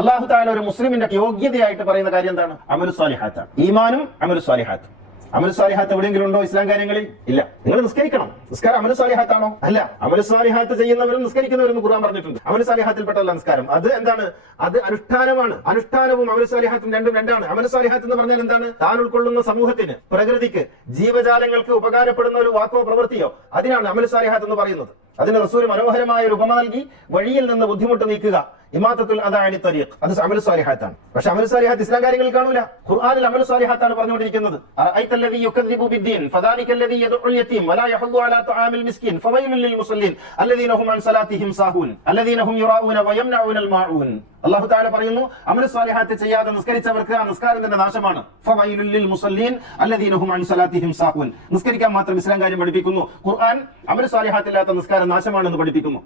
അല്ലാഹു തആല ഒരു മുസ്ലിമിന്റെ യോഗ്യതയായിട്ട് പറയുന്ന കാര്യം എന്താണ്? അമലു സ്വാലിഹാത്താണ്. ഈമാനും അമലു സ്വാലിഹാത്തും. അമലു സ്വാലിഹാത്ത് എവിടെയെങ്കിലും ഉണ്ടോ ഇസ്ലാം കാര്യങ്ങളിൽ? ഇല്ല. നിങ്ങൾ നിസ്കരിക്കണം. നിസ്കാരം അമലു സ്വാലിഹാത്താണോ? അല്ല. അമലു സ്വാലിഹാത്ത് ചെയ്യുന്നവരും നിസ്കരിക്കുന്നവരും ഖുർആൻ പറഞ്ഞിട്ടുണ്ട്. അമലു സ്വാലിഹാത്തിൽപ്പെട്ടല്ല നിസ്കാരം. അത് എന്താണ്? അത് അനുഷ്ഠാനമാണ്. അനുഷ്ഠാനവും അമലു സ്വാലിഹാത്തും രണ്ടും രണ്ടാണ്. അമലു സ്വാലിഹാത്ത് എന്ന് പറഞ്ഞാൽ എന്താണ്? താൻ ഉൾക്കൊള്ളുന്ന സമൂഹത്തിന്, പ്രകൃതിക്ക്, ജീവജാലങ്ങൾക്ക് ഉപകാരപ്പെടുന്ന ഒരു വാക്കോ പ്രവൃത്തിയോ, അതിനാണ് അമലു സ്വാലിഹാത്ത് എന്ന് പറയുന്നത്. അതിന് റസൂൽ മനോഹരമായ ഒരു ഉപമ നൽകി, വഴിയിൽ നിന്ന് ബുദ്ധിമുട്ട് നീക്കുക, ഇമാത്തത്തുൽ അദാ അനി ത്വരീഖ്, അത് അമലു സ്വാലിഹാത്താണ്. പക്ഷെ അമലു സ്വാലിഹാത്ത് ഇസ്ലാം കാര്യങ്ങളിൽ കാണൂല. ഖുർആനിൽ അമലു സ്വാലിഹാത്താണ് പറഞ്ഞുകൊണ്ടിരിക്കുന്നത്. അറഅയ്തല്ലദീ യുകദ്ദിബു ബിദ്ദീൻ ഫദാലിക്കല്ലദീ യദ്ഉൽ യതീം വലാ യഹുദ്ദു അലാ തആമിൽ മിസ്കീൻ ഫവൈലുൽ ലിൽ മുസല്ലീൻ അല്ലദീന ഹും അൻ സലാത്തിഹിം സാഹൂൻ അല്ലദീന ഹും യുറാഊന വയംനഊനൽ മാഊൻ. അല്ലാഹു തആല പറയുന്നു, അമലു സ്വാലിഹാത്ത് ചെയ്യാതെ നിസ്കരിച്ചവർക്ക് ആ നിസ്കാരം തന്നെ നാശമാണ്. ഫവൈലുൽ ലിൽ മുസല്ലീൻ അല്ലദീന ഹും അൻ സലാത്തിഹിം സാഹൂൻ. നിസ്കരിക്കാൻ മാത്രം ഇസ്ലാം കാര്യം പഠിപ്പിക്കുന്നു. ഖുർആൻ അമലു സ്വാലിഹാത്ത് ഇല്ലാത്ത നിസ്കാരം നാശമാണെന്ന് പഠിപ്പിക്കുന്നു.